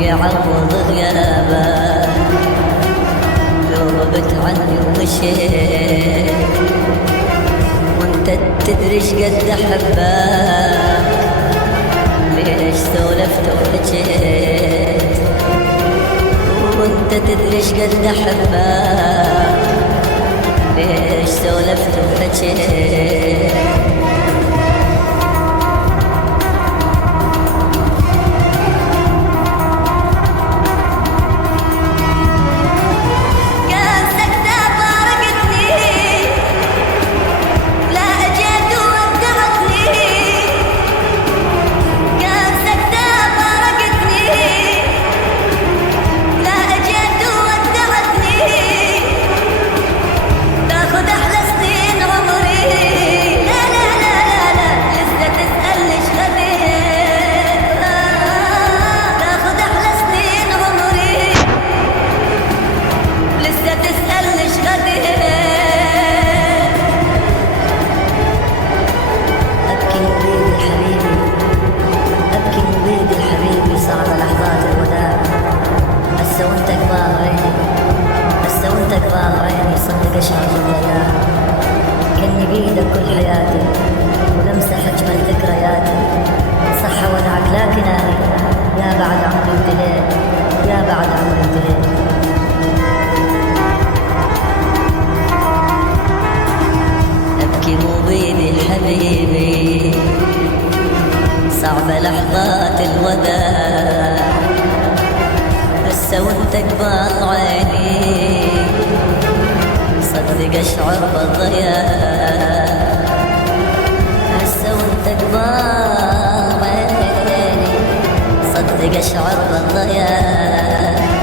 يعوض غيابه لو غبت عني ومشيت وانت تدري شقد احبك ليش سولفت وحكيت وانت تدري شقد احبك ليش سولفت وحكيت اشعر بالغياب كني بيدك كل حياتي ولمسة اجمل ذكرياتي صح ودعك لكن انا يا بعد عمري ابتليت يا بعد عمري ابتليت ابكي مو بيدي حبيبي صعبة لحظات الوداع هسه وانت قبال عيني صدق اشعر بالضياع هسه وانت قبال عيني صدق اشعر بالضياع